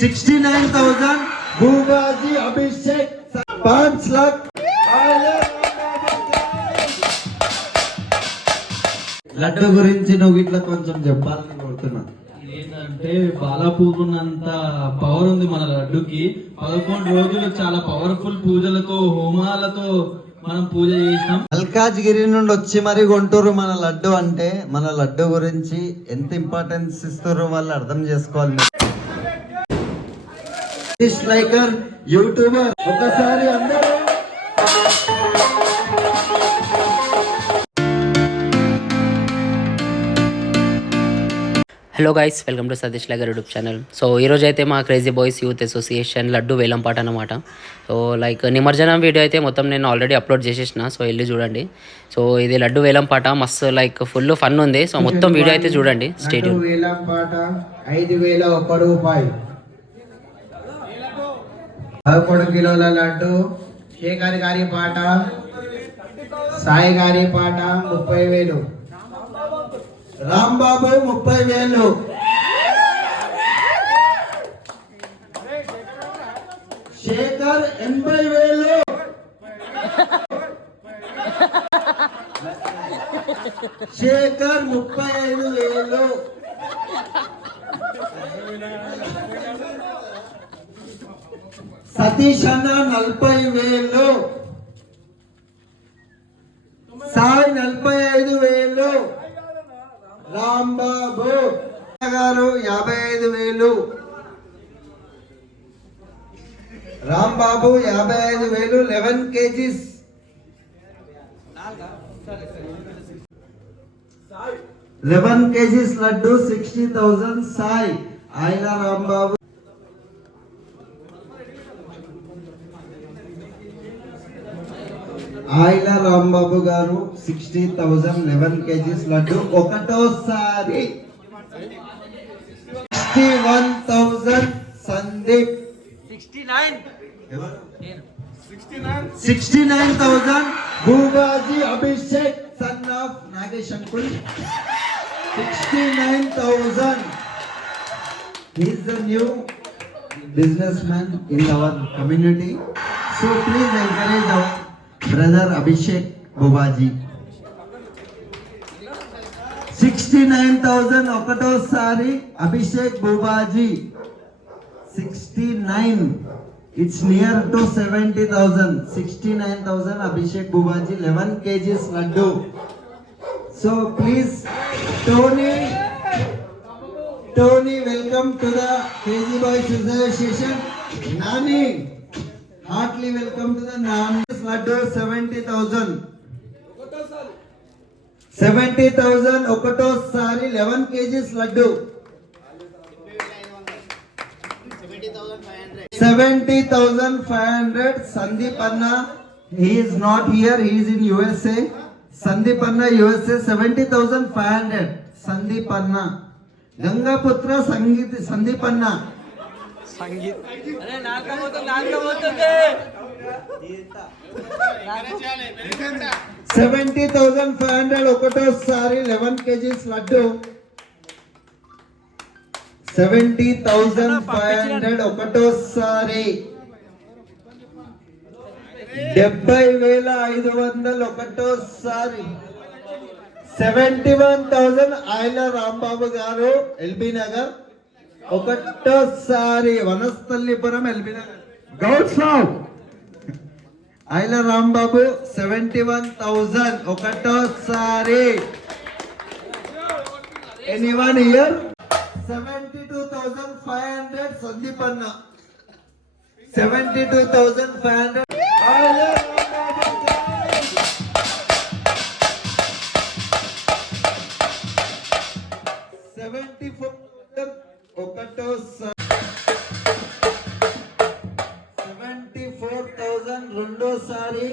69,000 భూబాజీ అభిషేక్ 5 लाख లడ్డు గురించి నువ్వు ఇట్లా కొంచెం చెప్పాలని కోరుతున్నా. ఏంటంటే బాలాపూకున్నంత పవర్ ఉంది మన లడ్డుకి. 11 రోజులు చాలా పవర్ఫుల్ పూజలతో హోమాలతో మనం పూజ చేసినాం. మల్కాజ్గిరి నుండి వచ్చి మరి కొంటారు మన లడ్డు. అంటే మన లడ్డు గురించి ఎంత ఇంపార్టెన్స్ ఇస్తారో వాళ్ళు అర్థం చేసుకోవాలి. లైకర్ యూట్యూబర్ ఒకసారి అందరూ hello guys, welcome to Satish Laikar YouTube channel. So ఈరోజు అయితే మా crazy boys youth association laddu వేలంపాట అనమాట. సో లైక్ నిమజ్జనం వీడియో అయితే మొత్తం నేను ఆల్రెడీ అప్లోడ్ చేసేసిన. సో వెళ్ళి చూడండి. సో ఇది లడ్డు వేలంపాట మస్తు లైక్ ఫుల్ ఫన్ ఉంది. సో మొత్తం వీడియో అయితే చూడండి. స్టేట్ వేలంపాట 5,001 రూపాయలు. 11 కిలోల లడ్డు. శేఖర్ గారి పాట, సాయి గారి పాట 30,000. రాంబాబు 30,000. శేఖర్ 80,000. శేఖర్ 35,000. సతీష్ అన్న 40,000. సాయి 45,000. రాంబాబు గారు 55,000. రాంబాబు 55,000. 11 kgs. 11 kgs లడ్డు 60,000. సాయి ఆయన రాంబాబు. ఆయన రాంబాబు గారు 60,000. 11 kgs లడ్డు. ఒకటోసారి 61,000. Sandeep 69,000. Bhubaji Abhishek son of Nagesh uncle 69,000. He is the new businessman in our community. So please encourage our brother Abhishek Bobaji. 69,000 ఒకటోసారి Abhishek బుబాజీ 69. It's near to 70,000. 69,000 Abhishek బుబాజీ 11 kgs laddu. So please Tony welcome to the KG Boys Association. Nani heartily welcome to the Nani laddu 70,000. 70,000 ఒకటోసారి 11 kgs laddu. 70,500. Sandeep Anna, he is not here, he is in USA. Sandeep Anna USA 70,500. Sandeep Anna. Gangaputra Sandeep Anna. Sangeet అరే నాలుక పోతుంది 70,500 ఒకటోసారి 11 kgs laddu. 70,500 ఒకటోసారి. 70,500 ఒకటోసారి. 71,000 ఆయన రాంబాబు గారు LB Nagar ఒకటోసారి. వనస్థలిపురం ఎల్బీ నగర్ గౌడ్ సాబ్ ఆయన రాంబాబు 71,000 ఒకటోసారి. ఎనీవన్ హియర్ 72,500 సందీప్ అన్న 72,500. 74,000 ఒకటోసారి. 74,000 రెండోసారి.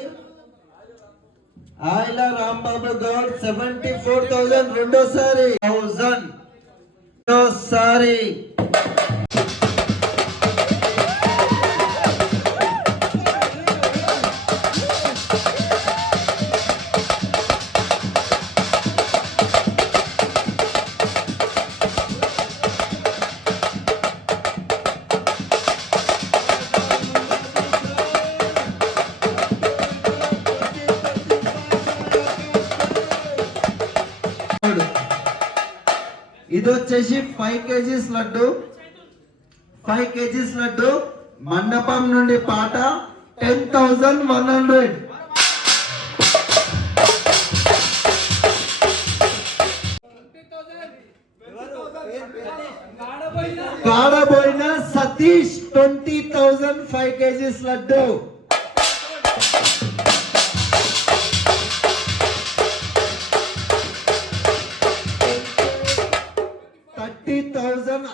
ఆయన రాంబాబు గౌడ్ 74,000 రెండోసారి. 1000 ఒకటోసారి. 10,000 ఇది వచ్చేసి 5 kgs లడ్డు, 5 kgs లడ్డు. మండపం నుండి పాట 10,100. కాడబోయిన సతీష్ 20,000 5 kgs లడ్డు.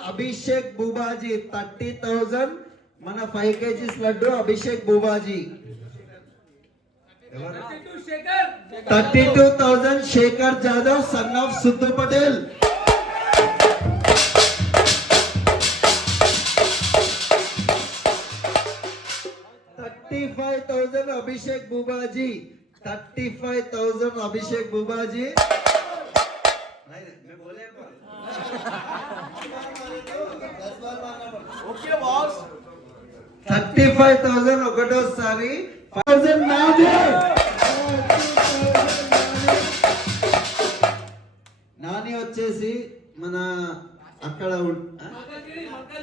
అభిషేక్ బూబాజీ 30,000 మన 5 kgs laddu Abhishek Bubaji. 32,000 Shekhar Jadhav son of Siddhu Patel. 35,000 Abhishek Bubaji. 35,000 Abhishek Bubaji. 35,000 ఒకటోసారి. 5,000 నాని. నాని వచ్చేసి మన అక్కడ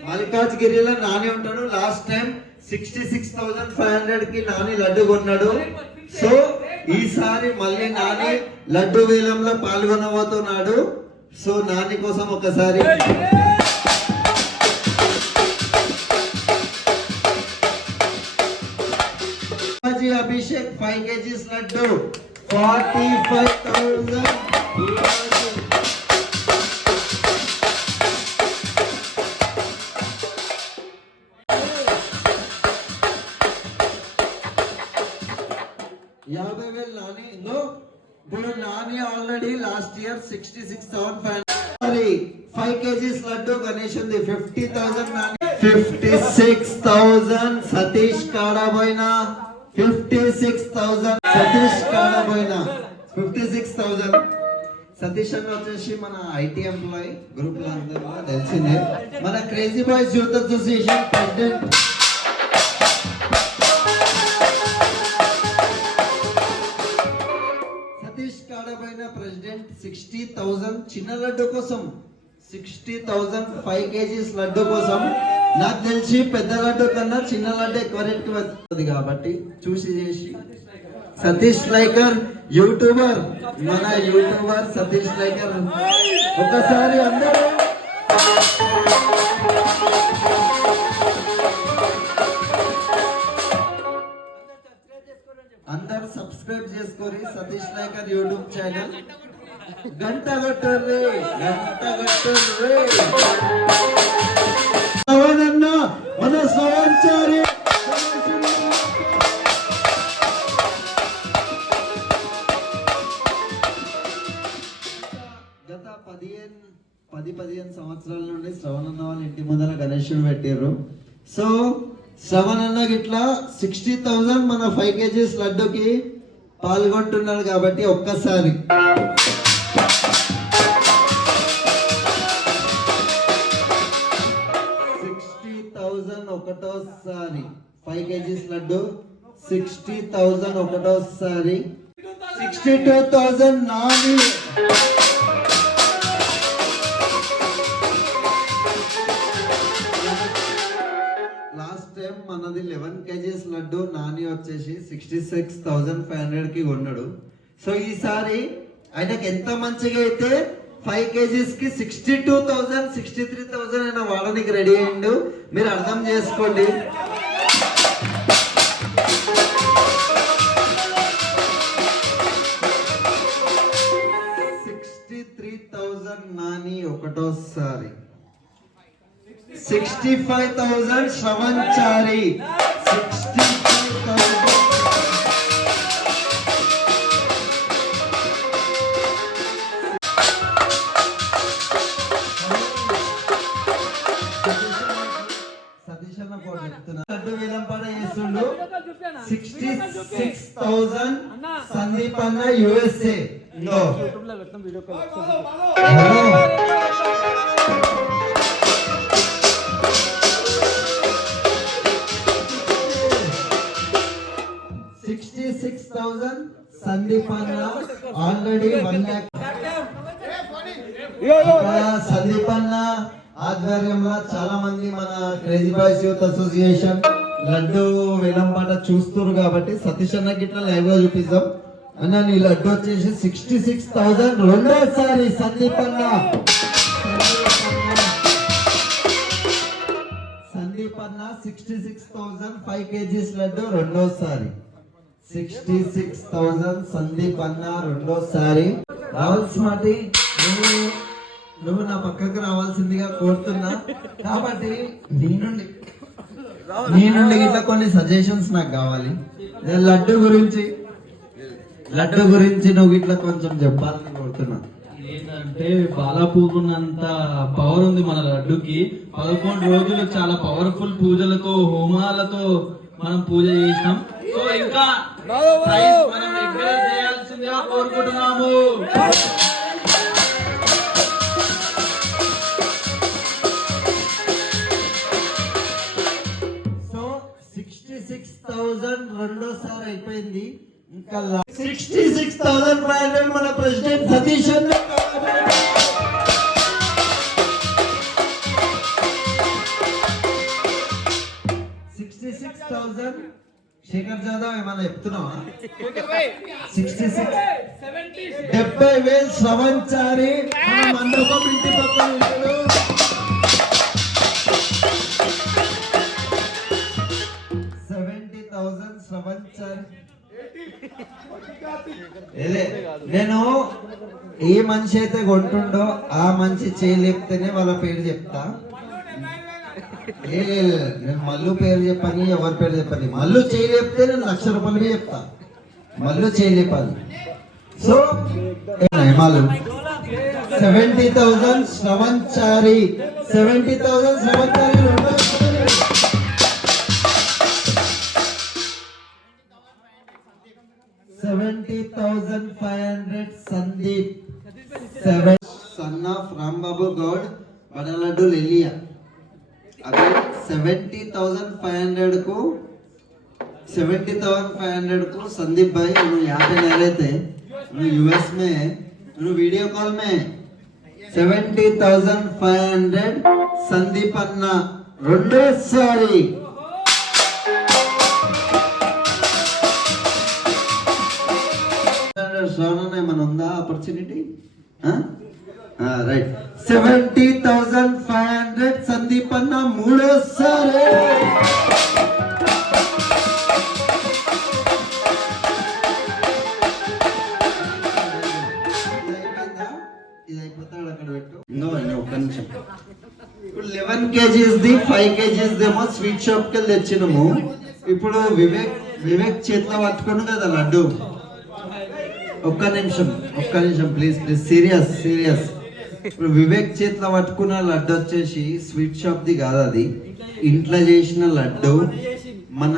మల్కాజ్గిరిలో నాని ఉంటాడు. లాస్ట్ టైం 66,500 కి నాని లడ్డు కొన్నాడు. సో ఈసారి మళ్ళీ నాని లడ్డు వేలంలో పాల్గొనబోతున్నాడు. సో నాని కోసం ఒకసారి అభిషేక్ 5 kgs లడ్డు 45,000. నాని ఇప్పుడు Nani already last year 66,500. 5 kgs laddu Ganesh ఉంది 50,000 నాని. 56,000 సతీష్ కాడబోయినా. 56,000 సతీష్ కాడబోయినా. 56,000. సతీష్ అన్న వచ్చేసి మన ఐటీ ఎంప్లాయీ గ్రూప్ లో అందరూ తెలిసిందే. మన crazy boys youth association president. Satish Kadaboina president 60,000 చిన్న లడ్డు కోసం. 60,000 5 kgs లడ్డు కోసం. నాకు తెలిసి పెద్ద లడ్డు కన్నా చిన్న లడ్డు ఎక్కువ రేట్ వస్తుంది కాబట్టి చూసి చేసి. సతీష్ లైకర్ యూట్యూబర్, మన యూట్యూబర్ సతీష్ లైకర్ ఒకసారి అందరూ సబ్స్క్రైబ్ చేసుకోరి సతీష్ లైకర్ యూట్యూబ్ ఛానల్. గంట కొట్టర్రే, గంట కొట్టర్రే. శ్రవణన్న మన శ్రవణచారి గత 10-15 సంవత్సరాల నుండి శ్రవణన్న వాళ్ళ ఇంటి ముందర గణేశుడు పెట్టారు. సో శ్రవణన్న గిట్లా 60,000 మన 5 kgs లడ్డుకి పాల్గొంటున్నాడు కాబట్టి ఒక్కసారి 60,000 ఒకటోసారి 5 kgs లడ్డు. 60,000 ఒకటోసారి. 62,000 నాని. లాస్ట్ టైం మనది 11 kgs లడ్డు నాని వచ్చేసి 66,500 కి కొన్నాడు. సో ఈసారి ఆయనకి ఎంత మంచిగా అయితే 5 kgs కి 62,000 63,000 అయిన వాడనికి రెడీ అయ్యిండు. మీరు అర్థం చేసుకోండి. నాని ఒకటోసారి. 65,000 శ్రవణచారి. 65,000 సతీష్ అన్న కూడా చెప్తున్నా. లడ్డు వేలం పాట చేస్తుండు. 66,000 సందీప్ అన్న USA. ఇంకో 66,000 సందీప్ అన్న ఆల్రెడీ 1 lakh. సందీప్ అన్న ఆధ్వర్యంలో చాలా మంది మన crazy boys youth association laddu వేలంపాట చూస్తున్నారు కాబట్టి సతీష్ అన్న గిట్ల లైవ్ గా చూపిద్దాం. అన్న నీ లడ్డు వచ్చేసి 66,000 రెండోసారి సందీప్ అన్న 66,000 5 kgs లడ్డు రెండోసారి 66,000 సందీప్ అన్న రెండోసారి. రావాల్సి నువ్వు నా పక్కకు రావాల్సిందిగా కోరుతున్నా. కాబట్టి నీ నుండి ఇట్లా కొన్ని సజెషన్స్ నాకు కావాలి. లడ్డు గురించి నువ్వు ఇట్లా కొంచెం చెప్పాలని కోరుతున్నా. ఏంటంటే బాలాపూర్ ఉన్నంత పవర్ ఉంది మన లడ్డుకి. 11 రోజులు చాలా పవర్ఫుల్ పూజలతో హోమాలతో మనం పూజ చేసినాం. సో ఇంకా మనం ఎంకరేజ్ చేయాల్సిందిగా కోరుకుంటున్నాము. సో 66,000 రెండోసారి అయిపోయింది. ఇంకా 66,500 మన ప్రెసిడెంట్ సతీష్ అన్న 66,000 శేఖర్ జాదవ్ ఏమన్నా చెప్తున్నావా? 70,000 శ్రవంచారి మండపం ఇంటి పక్కన ఉంటాడు. 70,000 శ్రవంచారి. నేను ఏ మనిషి అయితే కొంటుండో ఆ మనిషి చేయలేపితేనే వాళ్ళ పేరు చెప్తా. నేను మల్లు పేరు చెప్పని ఎవరి పేరు చెప్పని మల్లు చేయలేపితే నేను 1,00,000 రూపాయలు చెప్తా. మల్లు చేయలేపాలి. So 70,000 Sravanchari 70,000 Sravanchari 70,500 Sandeep 7 son of Rambabu Goud వడలడ్డు లెలియా. अभी 70,500 को 70,500 को संदीप भाई यहाँ पे रह रहे थे, यूएस में वीडियो कॉल में 70,500 संदीप अन्ना రెండోసారి. శ్రావణ ఏమైనా ఉందా ఆపర్చునిటీ? రైట్ 70,500 సందీప్ అన్న మూడోసారి. ఇది అయిపోతాడు అక్కడ పెట్టు. ఒక్క నిమిషం. ఇప్పుడు 11 kgs 5 kgs దేమో స్వీట్ షాప్ కి వెళ్ళి తెచ్చినాము. ఇప్పుడు వివేక్ చేతిలో పట్టుకుని కదా లడ్డు. ఒక్క నిమిషం ప్లీజ్ సీరియస్. ఇప్పుడు వివేక్ చేతిలో పట్టుకున్న లడ్డు వచ్చేసి స్వీట్ షాప్ ది కాదు, అది ఇంట్లో చేసిన లడ్డు. మన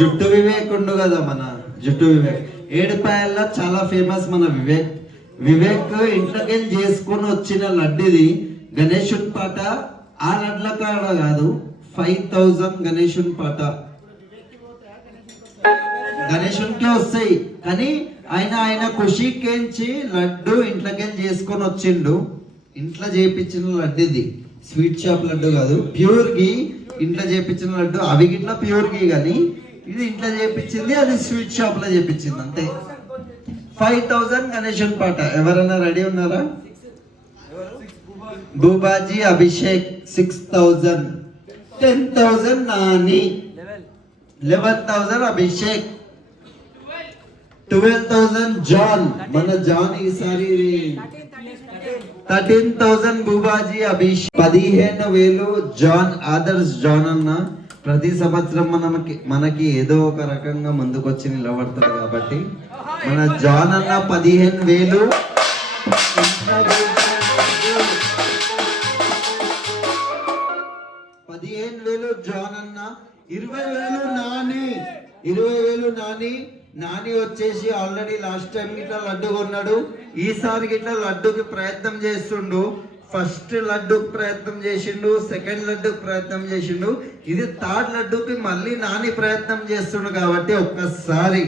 జుట్టు వివేక్ ఉండు కదా, మన జుట్టు వివేక్ ఏడుపాయల్లో చాలా ఫేమస్ మన వివేక్ ఇంట్లోకి వెళ్ళి చేసుకొని వచ్చిన లడ్డు ఇది. గణేశుని పాట ఆ లడ్ల కాడ కాదు, 5,000 గణేశుని పాట గణేశునికే వస్తాయి. కానీ ఆయన ఖుషికేంచి లడ్డు ఇంట్లోకి చేసుకొని వచ్చిండు. ఇంట్లో చేపించిన లడ్డు ఇది, స్వీట్ షాప్ లడ్డు కాదు. ప్యూర్ ఘీ ఇంట్లో చేపించిన లడ్డు. అవి గిట్లా ప్యూర్ ఘీ, కానీ ఇది ఇంట్లో చేపించింది, అది స్వీట్ షాప్ లో చేపించింది అంతే. 5,000 గణేశన్ పాట. ఎవరైనా రెడీ ఉన్నారా? భూబాజీ అభిషేక్ 6,000. 10,000 నాని. 11,000 అభిషేక్. 12,000 జాన్. మన జాన్ ఈసారి 13,000 భూబాజీ అభిషేక్. 15,000 జాన్ ఆదర్శ్ జాన్ అన్న. ప్రతి సంవత్సరం మనకి ఏదో ఒక రకంగా ముందుకొచ్చి నిలబడతాడు కాబట్టి మన జాన్ అన్న 15,000. 15,000 జాన్ అన్న. 20,000 నాని. 20,000 నాని వచ్చేసి ఆల్రెడీ లాస్ట్ టైం గిట్లా లడ్డు కొన్నాడు. ఈసారి గిట్లా లడ్డుకి ప్రయత్నం చేస్తుండు. ఫస్ట్ లడ్డుకి ప్రయత్నం చేసిండు, సెకండ్ లడ్డుకి ప్రయత్నం చేసిండు, ఇది థర్డ్ లడ్డుకి మళ్ళీ నాని ప్రయత్నం చేస్తుండు. కాబట్టి ఒక్కసారి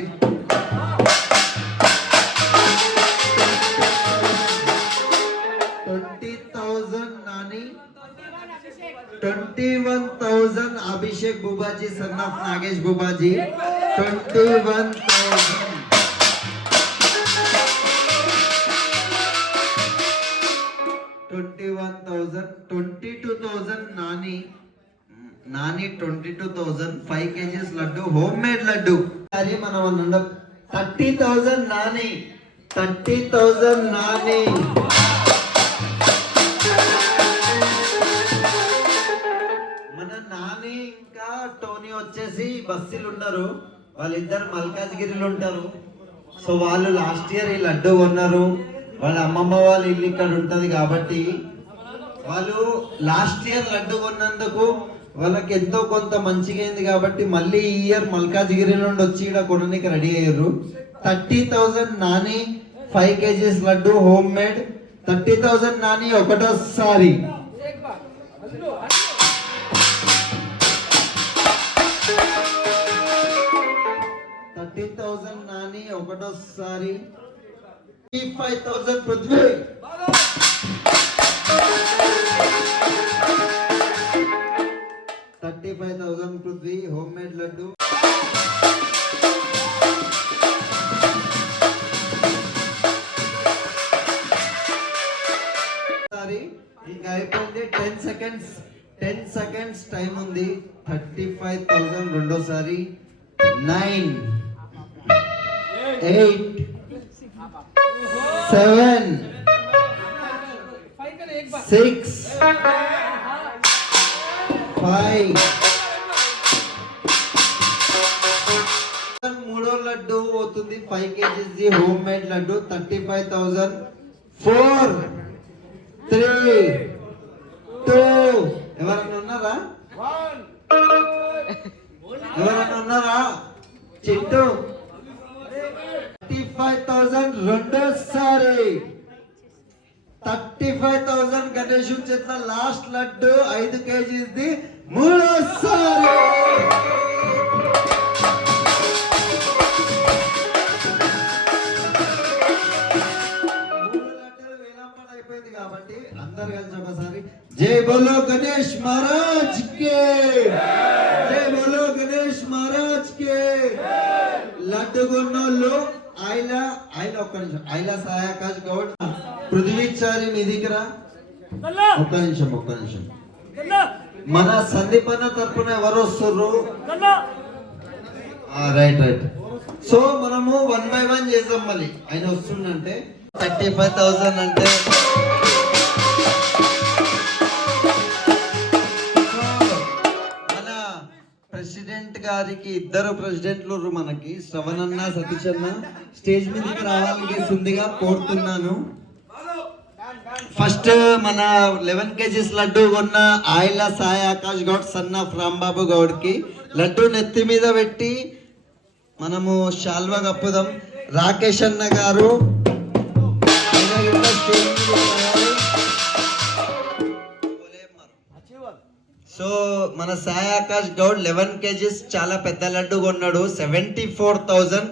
21,000 Abhishek Bubaji son of Nagesh Bubaji 21,000. 22,000 Nani 22,000 5 kgs laddu homemade laddu. అది మనం 30,000 నాని 30,000 నాని. మన నాని ఇంకా టోనీ వచ్చేసి బస్సులు ఉన్నారు, వాళ్ళిద్దరు మల్కాజ్గిరిలో ఉంటారు. సో వాళ్ళు లాస్ట్ ఇయర్ ఈ లడ్డు కొన్నారు. వాళ్ళ అమ్మమ్మ వాళ్ళ ఇల్లు ఇక్కడ ఉంటది కాబట్టి వాళ్ళు లాస్ట్ ఇయర్ లడ్డు కొన్నందుకు వాళ్ళకి ఎంతో కొంత మంచిగా అయింది కాబట్టి మళ్ళీ ఈ ఇయర్ మల్కాజ్గిరి నుండి వచ్చి ఇక్కడ కొనడానికి రెడీ అయ్యారు. 30,000 Nani 5 kgs laddu home made. 30,000 Nani ఒకటోసారి. 30,000 నాని ఒకటోసారి. 35,000 పృథ్వీ. 35,000 Prithvi home made laddu. ఇంకా అయిపోయింది. 10 సెకండ్స్ టైం ఉంది. 35,000 రెండోసారి. 9 8 7 6 5 మూడో లడ్డు పోతుంది 5 kgs హోమ్ మేడ్ లడ్డు. 35,000 4 3 2 ఎవరన్నా ఉన్నారా? చిట్టు 35,000 రెండోసారి. 35,000 గణేష్ చేత లాస్ట్ లడ్డు 5 kgs మూడోసారి. అయిపోయింది కాబట్టి అందరు కలిసి ఒకసారి జై బోలో గణేష్ మహారాజ్ కే, జై బోలో గణేష్ మహారాజ్ కే. లడ్డు కొన్నోళ్ళు ఐలా ఒక్క నిమిషం. ఐలా సాయాకాష్ గౌడ్ పృథ్వీచారి మీ దగ్గర ఒక్క నిమిషం. మన సందీప్ అన్న తరపున ఎవరు వస్తుర్రు? రైట్. సో మనము 1 by 1 చేద్దాం. మళ్ళీ ఆయన వస్తుందంటే 35,000 అంటే మన ప్రెసిడెంట్ గారికి ఇద్దరు ప్రెసిడెంట్లు మనకి శ్రవణ్ అన్న సతీష్ అన్న స్టేజ్ మీదకి రావాల్సిందిగా కోరుతున్నాను. ఫస్ట్ మన 11 kgs లడ్డు కొన్న ఆయిల సాయి ఆకాష్ గౌడ్ సన్ ఆఫ్ రాంబాబు గౌడ్ కి లడ్డు నెత్తి మీద పెట్టి మనము శాల్వా కప్పుదాం. రాకేష్ అన్న గారు సో మన సాయి ఆకాష్ గౌడ్ 11 kgs చాలా పెద్ద లడ్డు కొన్నాడు 74,000.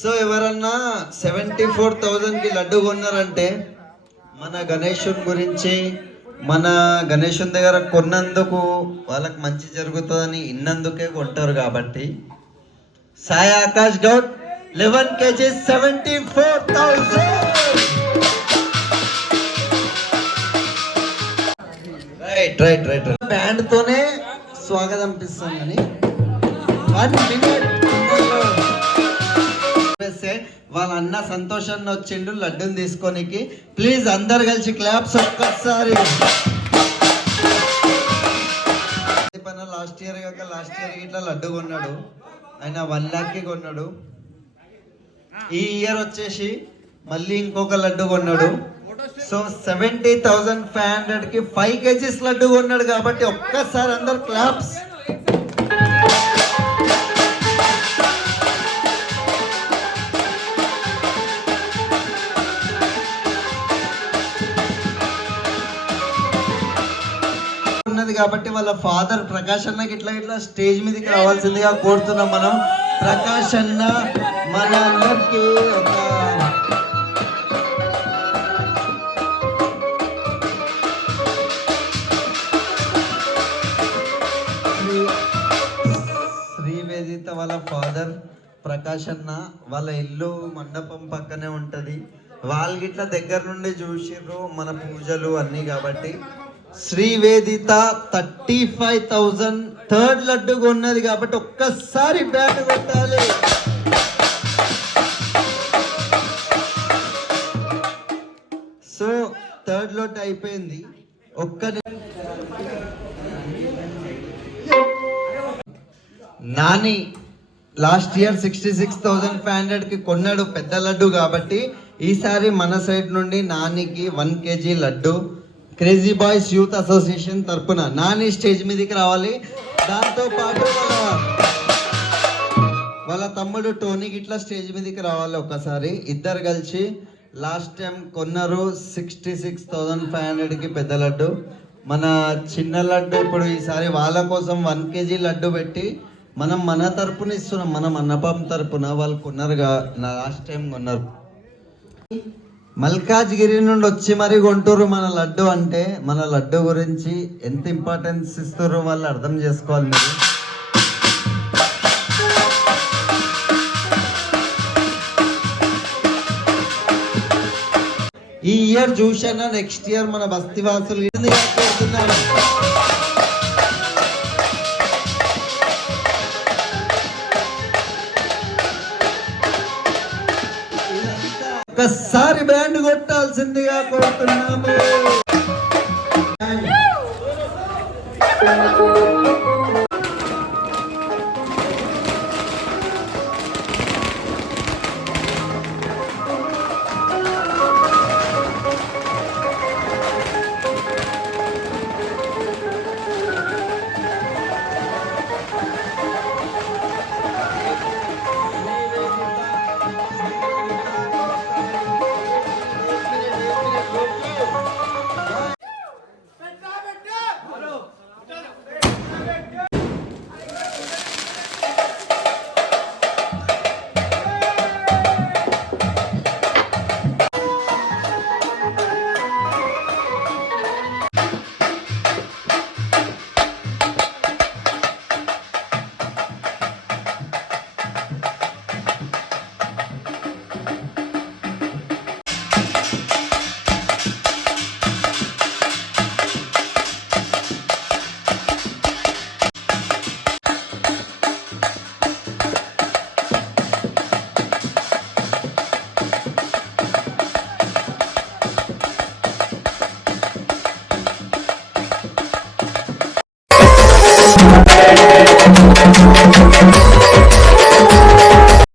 సో ఎవరన్నా 74,000 కి లడ్డు కొన్నారంటే మన గణేశుని గురించి, మన గణేశుని దగ్గర కొన్నందుకు వాళ్ళకి మంచి జరుగుతుందని ఇన్నందుకే కొంటారు. కాబట్టి Sai Akash Goud 11 kgs 74,000. Right band తోనే స్వాగతం ఇస్తాం. కానీ 1 minute వాళ్ళ అన్న సంతోషాన్ని వచ్చిండు లడ్డుని తీసుకోనికి. ప్లీజ్ అందరు కలిసి క్లాప్స్ ఒక్కసారి. లాస్ట్ ఇయర్ ఇట్లా లడ్డు కొన్నాడు ఆయన 1 lakh కి కొన్నాడు. ఈ ఇయర్ వచ్చేసి మళ్ళీ ఇంకొక లడ్డు కొన్నాడు. సో 70,500 కి 5 kgs లడ్డు కొన్నాడు. కాబట్టి ఒక్కసారి అందరు క్లాప్స్. ఉన్నది కాబట్టి వాళ్ళ ఫాదర్ ప్రకాష్ అన్నకి ఇట్లా స్టేజ్ మీదకి రావాల్సిందిగా కోరుతున్నాం మనం. ప్రకాష్ అన్న మన అందరికి ఒక వాళ్ళ ఫాదర్ ప్రకాష్ అన్న, వాళ్ళ ఇల్లు మండపం పక్కనే ఉంటది. వాళ్ళు గిట్ల దగ్గర నుండి చూసిర్రు మన పూజలు అన్ని. కాబట్టి శ్రీవేదిత 35,000 థర్డ్ లడ్డు కొన్నది కాబట్టి ఒక్కసారి బ్యాట్ కొట్టాలి. సో థర్డ్ లోట్ అయిపోయింది. నాని లాస్ట్ ఇయర్ 66,500 కి కొన్నాడు పెద్ద లడ్డు. కాబట్టి ఈసారి మన సైడ్ నుండి నానికి 1 kg laddu crazy boys youth association తరపున నాని స్టేజ్ మీదకి రావాలి. దాంతో పాటు వాళ్ళ తమ్ముడు టోనీ గిట్లా స్టేజ్ మీదకి రావాలి. ఒకసారి ఇద్దరు కలిసి లాస్ట్ టైం కొన్నారు 66,500కి పెద్ద లడ్డు. మన చిన్న లడ్డు ఇప్పుడు ఈసారి వాళ్ళ కోసం 1 kg లడ్డు పెట్టి మనం మన తరపున ఇస్తున్నాం. మనం అన్నపం తరపున వాళ్ళు కొన్నారుగా, లాస్ట్ టైం కొన్నారు. మల్కాజ్గిరి నుండి వచ్చి మరి కొంటారు మన లడ్డు. అంటే మన లడ్డు గురించి ఎంత ఇంపార్టెన్స్ ఇస్తారో వాళ్ళు అర్థం చేసుకోవాలి మీరు. ఈ ఇయర్ చూసానా, నెక్స్ట్ ఇయర్ మన బస్తీ వాసులు కోరుతున్నారు. ఒక్కసారి బ్యాండ్ కొట్టాల్సిందిగా కోరుతున్నాము.